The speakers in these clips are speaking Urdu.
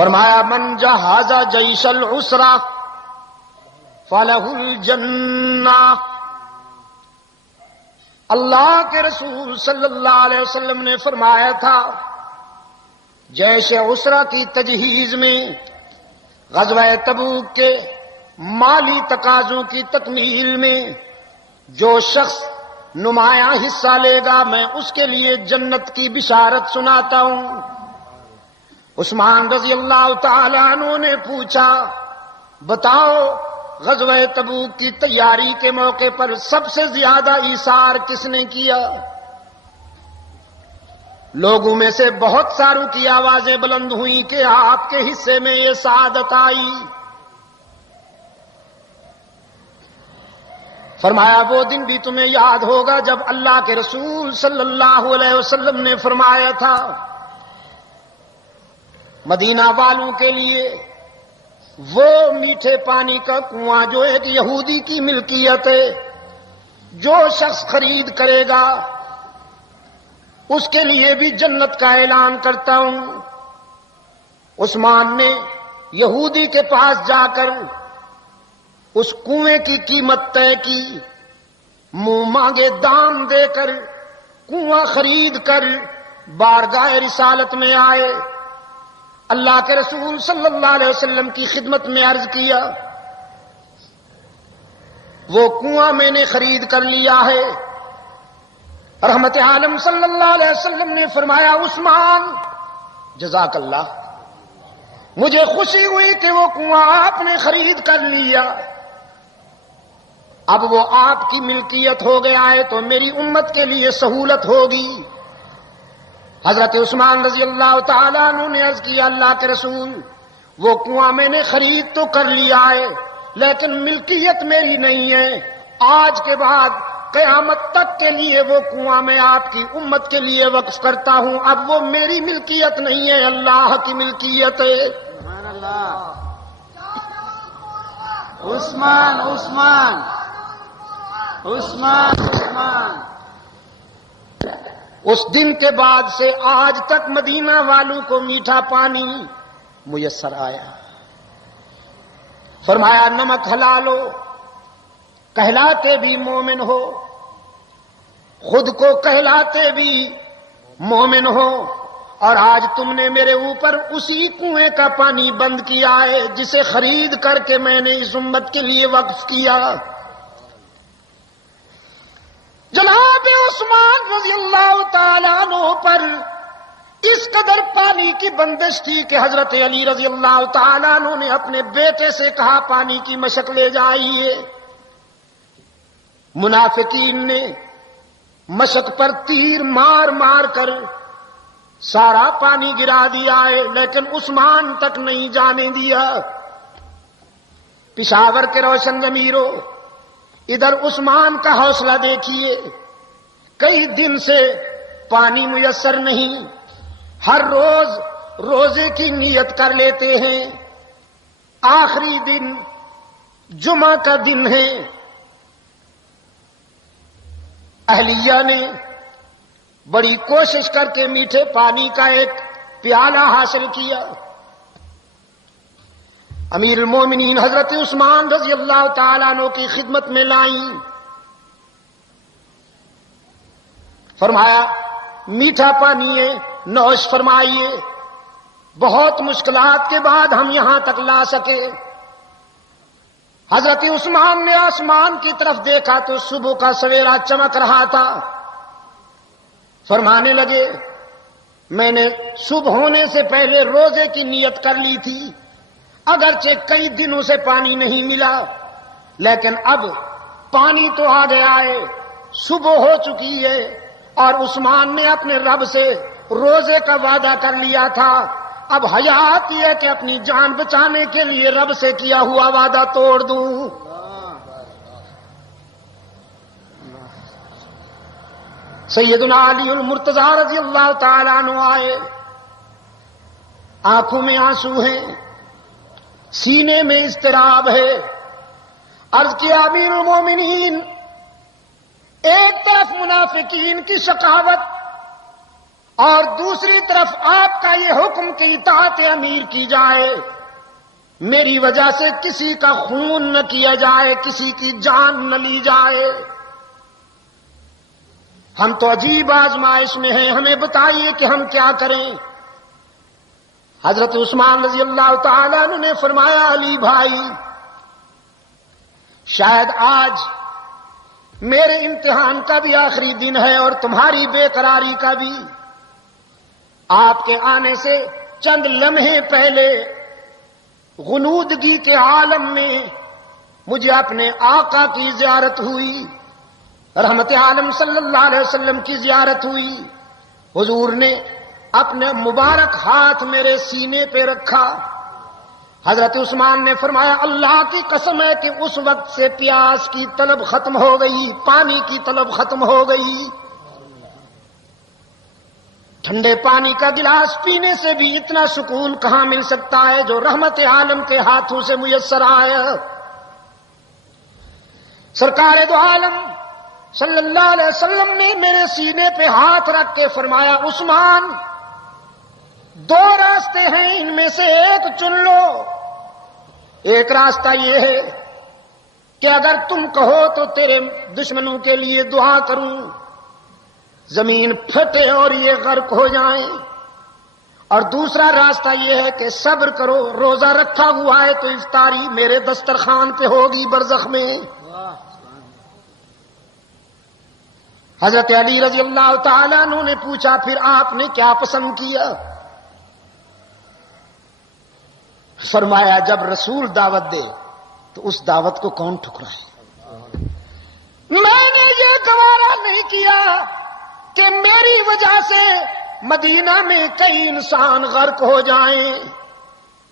فرمایا من جہاز جیش العسرہ فلہ الجنہ. اللہ کے رسول صلی اللہ علیہ وسلم نے فرمایا تھا جیش عسرہ کی تجہیز میں، غزوہ تبوک کے مالی تقاضوں کی تکمیل میں جو شخص نمایاں حصہ لے گا میں اس کے لیے جنت کی بشارت سناتا ہوں. عثمان رضی اللہ تعالی عنہ نے پوچھا بتاؤ غزوہ تبوک کی تیاری کے موقع پر سب سے زیادہ ایثار کس نے کیا؟ لوگوں میں سے بہت ساروں کی آوازیں بلند ہوئیں کہ آپ کے حصے میں یہ سعادت آئی. فرمایا وہ دن بھی تمہیں یاد ہوگا جب اللہ کے رسول صلی اللہ علیہ وسلم نے فرمایا تھا مدینہ والوں کے لیے وہ میٹھے پانی کا کنواں جو ایک یہودی کی ملکیت ہے، جو شخص خرید کرے گا اس کے لیے بھی جنت کا اعلان کرتا ہوں. عثمان نے یہودی کے پاس جا کر اس کنویں کی قیمت طے کی، منہ مانگے دام دے کر کنواں خرید کر بارگاہ رسالت میں آئے. اللہ کے رسول صلی اللہ علیہ وسلم کی خدمت میں عرض کیا وہ کنواں میں نے خرید کر لیا ہے. رحمت عالم صلی اللہ علیہ وسلم نے فرمایا عثمان جزاک اللہ، مجھے خوشی ہوئی کہ وہ کنواں آپ نے خرید کر لیا، اب وہ آپ کی ملکیت ہو گیا ہے تو میری امت کے لیے سہولت ہوگی. حضرت عثمان رضی اللہ تعالیٰ عنہ نے عرض کیا اللہ کے رسول وہ کنواں میں نے خرید تو کر لیا ہے لیکن ملکیت میری نہیں ہے، آج کے بعد قیامت تک کے لیے وہ کنواں میں آپ کی امت کے لیے وقف کرتا ہوں، اب وہ میری ملکیت نہیں ہے اللہ کی ملکیت ہے. سبحان اللہ. عثمان عثمان عثمان عثمان. اس دن کے بعد سے آج تک مدینہ والوں کو میٹھا پانی میسر آیا. فرمایا نمک حلال ہو، کہلاتے بھی مومن ہو، خود کو کہلاتے بھی مومن ہو، اور آج تم نے میرے اوپر اسی کنویں کا پانی بند کیا ہے جسے خرید کر کے میں نے اس امت کے لیے وقف کیا. جناب عثمان رضی اللہ تعالیٰ عنہ پر اس قدر پانی کی بندش تھی کہ حضرت علی رضی اللہ تعالیٰ عنہ نے اپنے بیٹے سے کہا پانی کی مشق لے جائیے. منافقین نے مشق پر تیر مار مار کر سارا پانی گرا دیا ہے لیکن عثمان تک نہیں جانے دیا. پشاور کے روشن ضمیروں ادھر عثمان کا حوصلہ دیکھیے، کئی دن سے پانی میسر نہیں، ہر روز روزے کی نیت کر لیتے ہیں، آخری دن جمعہ کا دن ہے. اہلیہ نے بڑی کوشش کر کے میٹھے پانی کا ایک پیالہ حاصل کیا. امیر المومنین حضرت عثمان رضی اللہ تعالیٰ عنہ کی خدمت میں لائیں. فرمایا میٹھا پانی ہے، نوش فرمائیے. بہت مشکلات کے بعد ہم یہاں تک لا سکے. حضرت عثمان نے آسمان کی طرف دیکھا تو صبح کا سویرا چمک رہا تھا. فرمانے لگے میں نے صبح ہونے سے پہلے روزے کی نیت کر لی تھی، اگرچہ کئی دنوں سے پانی نہیں ملا لیکن اب پانی تو آ گیا ہے، صبح ہو چکی ہے، اور عثمان نے اپنے رب سے روزے کا وعدہ کر لیا تھا. اب حیات یہ ہے کہ اپنی جان بچانے کے لیے رب سے کیا ہوا وعدہ توڑ دوں. سیدنا علی المرتضی رضی اللہ تعالیٰ عنہ آئے، آنکھوں میں آنسو ہیں، سینے میں اضطراب ہے. عرض کیا امیر المومنین، ایک طرف منافقین کی شقاوت اور دوسری طرف آپ کا یہ حکم کہ اطاعت امیر کی جائے، میری وجہ سے کسی کا خون نہ کیا جائے، کسی کی جان نہ لی جائے۔ ہم تو عجیب آزمائش میں ہیں، ہمیں بتائیے کہ ہم کیا کریں۔ حضرت عثمان رضی اللہ تعالیٰ عنہ نے فرمایا، علی بھائی، شاید آج میرے امتحان کا بھی آخری دن ہے اور تمہاری بے قراری کا بھی۔ آپ کے آنے سے چند لمحے پہلے غنودگی کے عالم میں مجھے اپنے آقا کی زیارت ہوئی، رحمت عالم صلی اللہ علیہ وسلم کی زیارت ہوئی۔ حضور نے اپنے مبارک ہاتھ میرے سینے پہ رکھا۔ حضرت عثمان نے فرمایا، اللہ کی قسم ہے کہ اس وقت سے پیاس کی طلب ختم ہو گئی، پانی کی طلب ختم ہو گئی۔ ٹھنڈے پانی کا گلاس پینے سے بھی اتنا سکون کہاں مل سکتا ہے جو رحمت عالم کے ہاتھوں سے میسر آیا۔ سرکار دو عالم صلی اللہ علیہ وسلم نے میرے سینے پہ ہاتھ رکھ کے فرمایا، عثمان، دو راستے ہیں، ان میں سے ایک چن لو۔ ایک راستہ یہ ہے کہ اگر تم کہو تو تیرے دشمنوں کے لیے دعا کروں، زمین پھٹے اور یہ غرق ہو جائیں، اور دوسرا راستہ یہ ہے کہ صبر کرو، روزہ رکھا ہوا ہے تو افطاری میرے دسترخوان پہ ہوگی برزخ میں۔ حضرت علی رضی اللہ تعالیٰ عنہ نے پوچھا، پھر آپ نے کیا پسند کیا؟ فرمایا، جب رسول دعوت دے تو اس دعوت کو کون ٹھکرائے؟ میں نے یہ گوارا نہیں کیا کہ میری وجہ سے مدینہ میں کئی انسان غرق ہو جائیں۔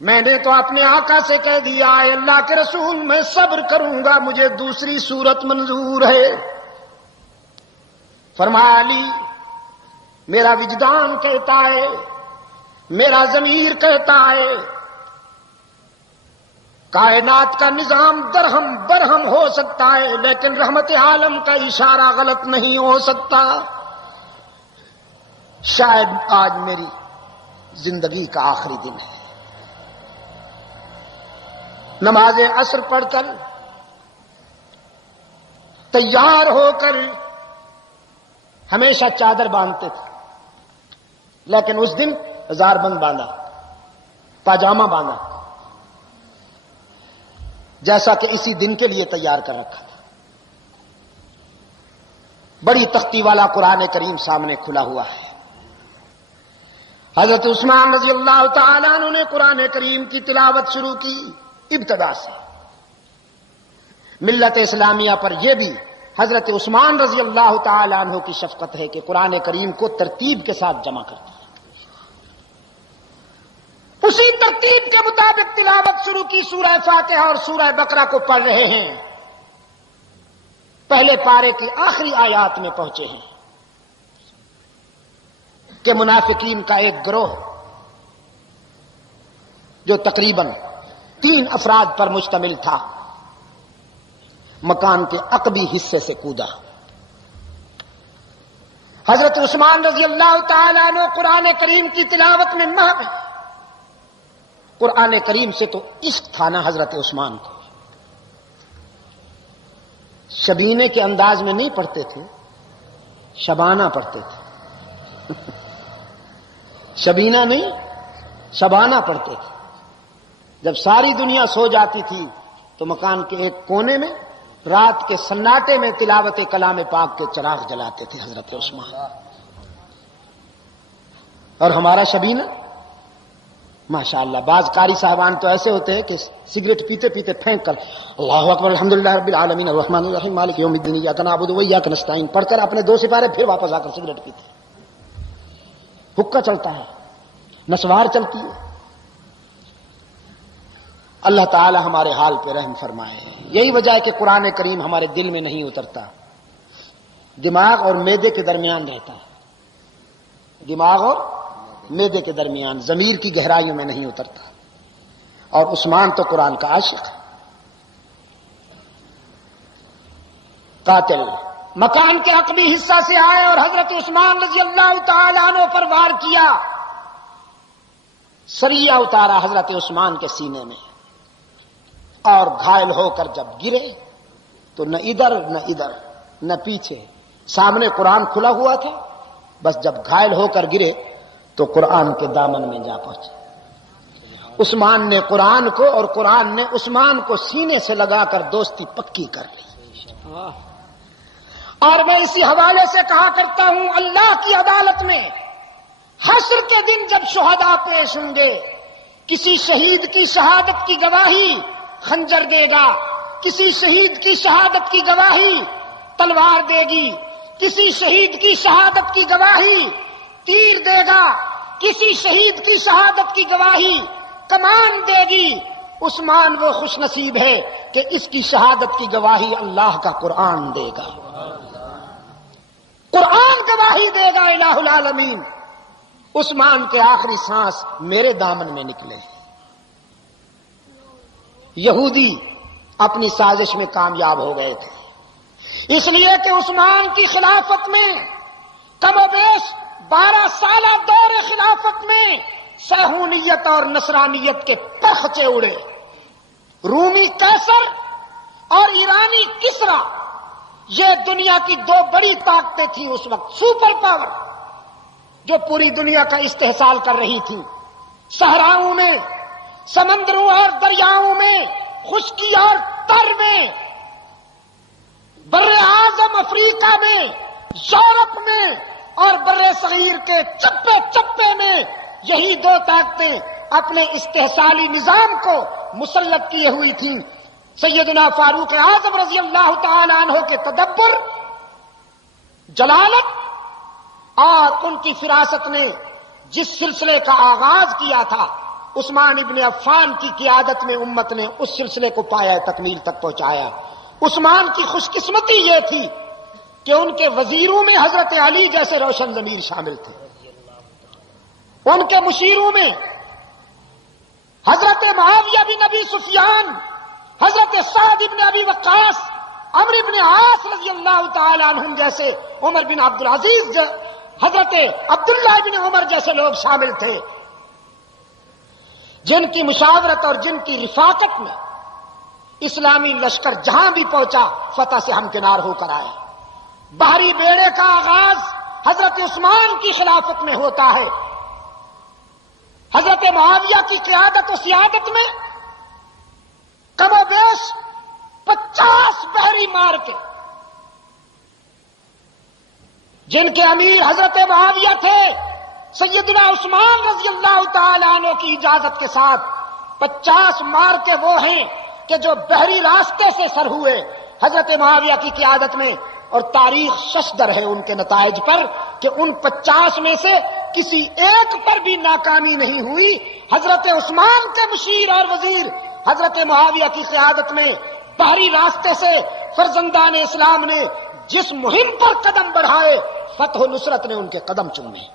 میں نے تو اپنے آقا سے کہہ دیا، اے اللہ کے رسول، میں صبر کروں گا، مجھے دوسری صورت منظور ہے۔ فرمایا، علی، میرا وجدان کہتا ہے، میرا ضمیر کہتا ہے، کائنات کا نظام درہم برہم ہو سکتا ہے لیکن رحمت عالم کا اشارہ غلط نہیں ہو سکتا۔ شاید آج میری زندگی کا آخری دن ہے۔ نماز عصر پڑھ کر تیار ہو کر ہمیشہ چادر باندھتے تھے، لیکن اس دن ہزار بند باندھا، پاجامہ باندھا، جیسا کہ اسی دن کے لیے تیار کر رکھا تھا۔ بڑی تختی والا قرآن کریم سامنے کھلا ہوا ہے۔ حضرت عثمان رضی اللہ تعالیٰ عنہ نے قرآن کریم کی تلاوت شروع کی ابتدا سے۔ ملت اسلامیہ پر یہ بھی حضرت عثمان رضی اللہ تعالیٰ عنہ کی شفقت ہے کہ قرآن کریم کو ترتیب کے ساتھ جمع کرتی ہے۔ اسی ترتیب کے مطابق تلاوت شروع کی، سورہ فاتحہ اور سورہ بقرہ کو پڑھ رہے ہیں، پہلے پارے کی آخری آیات میں پہنچے ہیں کہ منافقین کا ایک گروہ جو تقریباً 3 افراد پر مشتمل تھا، مکان کے عقبی حصے سے کودا۔ حضرت عثمان رضی اللہ تعالیٰ عنہ قرآن کریم کی تلاوت میں مہم ہے۔ قرآن کریم سے تو عشق تھا نا حضرت عثمان کو، شبینے کے انداز میں نہیں پڑھتے تھے، شبانہ پڑھتے تھے۔ شبینہ نہیں، شبانہ پڑھتے تھے۔ جب ساری دنیا سو جاتی تھی تو مکان کے ایک کونے میں رات کے سناٹے میں تلاوت کلام پاک کے چراغ جلاتے تھے حضرت عثمان۔ اور ہمارا شبینہ ماشاءاللہ، بعض قاری صاحبان تو ایسے ہوتے ہیں کہ سگریٹ پیتے پیتے پھینک کر اللہ اکبر الحمدللہ رب العالمین الرحمن الرحیم مالک یوم الدین ایاک نعبد و ایاک نستعین پڑھ کر اپنے 2 سپارے پھر واپس آ کر سگریٹ پیتے۔ حقہ چلتا ہے، نسوار چلتی ہے۔ اللہ تعالی ہمارے حال پہ رحم فرمائے۔ یہی وجہ ہے کہ قرآن کریم ہمارے دل میں نہیں اترتا، دماغ اور معدے کے درمیان رہتا ہے، دماغ اور معدے کے درمیان، ضمیر کی گہرائیوں میں نہیں اترتا۔ اور عثمان تو قرآن کا عاشق ہے، قاتل مکان کے عقبی حصہ سے آئے اور حضرت عثمان رضی اللہ تعالی عنہ پر وار کیا. سریہ اتارا حضرت عثمان کے سینے میں اور گھائل ہو کر جب گرے تو نہ ادھر نہ ادھر نہ پیچھے، سامنے قرآن کھلا ہوا تھا، بس جب گھائل ہو کر گرے تو قرآن کے دامن میں جا پہنچے. عثمان نے قرآن کو اور قرآن نے عثمان کو سینے سے لگا کر دوستی پکی کر لی. اور میں اسی حوالے سے کہا کرتا ہوں، اللہ کی عدالت میں حشر کے دن جب شہداء پیش ہوں گے، کسی شہید کی شہادت کی گواہی خنجر دے گا، کسی شہید کی شہادت کی گواہی تلوار دے گی، کسی شہید کی شہادت کی گواہی تیر دے گا، کسی شہید کی شہادت کی گواہی کمان دے گی. عثمان وہ خوش نصیب ہے کہ اس کی شہادت کی گواہی اللہ کا قرآن دے گا. قرآن گواہی دے گا الہ العالمین. عثمان کے آخری سانس میرے دامن میں نکلے. یہودی اپنی سازش میں کامیاب ہو گئے تھے، اس لیے کہ عثمان کی خلافت میں کم و بیش 12 سالہ دور خلافت میں صہیونیت اور نصرانیت کے پرخچے اڑے. رومی قیصر اور ایرانی کسرا، یہ دنیا کی 2 بڑی طاقتیں تھیں اس وقت، سپر پاور، جو پوری دنیا کا استحصال کر رہی تھی. صحراؤں میں، سمندروں اور دریاؤں میں، خشکی اور تر میں، بر اعظم افریقہ میں، یورپ میں اور بر صغیر کے چپے چپے میں یہی 2 طاقتیں اپنے استحصالی نظام کو مسلط کیے ہوئی تھیں. سیدنا فاروق اعظم رضی اللہ تعالی عنہ کے تدبر، جلالت اور ان کی فراست نے جس سلسلے کا آغاز کیا تھا، عثمان ابن عفان کی قیادت میں امت نے اس سلسلے کو پایا تکمیل تک پہنچایا. عثمان کی خوش قسمتی یہ تھی کہ ان کے وزیروں میں حضرت علی جیسے روشن ضمیر شامل تھے، ان کے مشیروں میں حضرت معاویہ بن ابی سفیان، حضرت سعد بن ابی وقاص، عمرو بن عاص رضی اللہ تعالی عنہم جیسے، عمر بن عبد العزیز، حضرت عبداللہ بن عمر جیسے لوگ شامل تھے، جن کی مشاورت اور جن کی رفاقت میں اسلامی لشکر جہاں بھی پہنچا فتح سے ہمکنار ہو کر آیا. بحری بیڑے کا آغاز حضرت عثمان کی خلافت میں ہوتا ہے. حضرت معاویہ کی قیادت و سیادت میں کم و بیش 50 بحری مار کے، جن کے امیر حضرت معاویہ تھے، سیدنا عثمان رضی اللہ تعالی عنہ کی اجازت کے ساتھ 50 مار کے وہ ہیں کہ جو بحری راستے سے سر ہوئے حضرت معاویہ کی قیادت میں. اور تاریخ ششدر ہے ان کے نتائج پر کہ ان 50 میں سے کسی ایک پر بھی ناکامی نہیں ہوئی. حضرت عثمان کے مشیر اور وزیر حضرت معاویہ کی قیادت میں بحری راستے سے فرزندان اسلام نے جس مہم پر قدم بڑھائے، فتح و نصرت نے ان کے قدم چومے.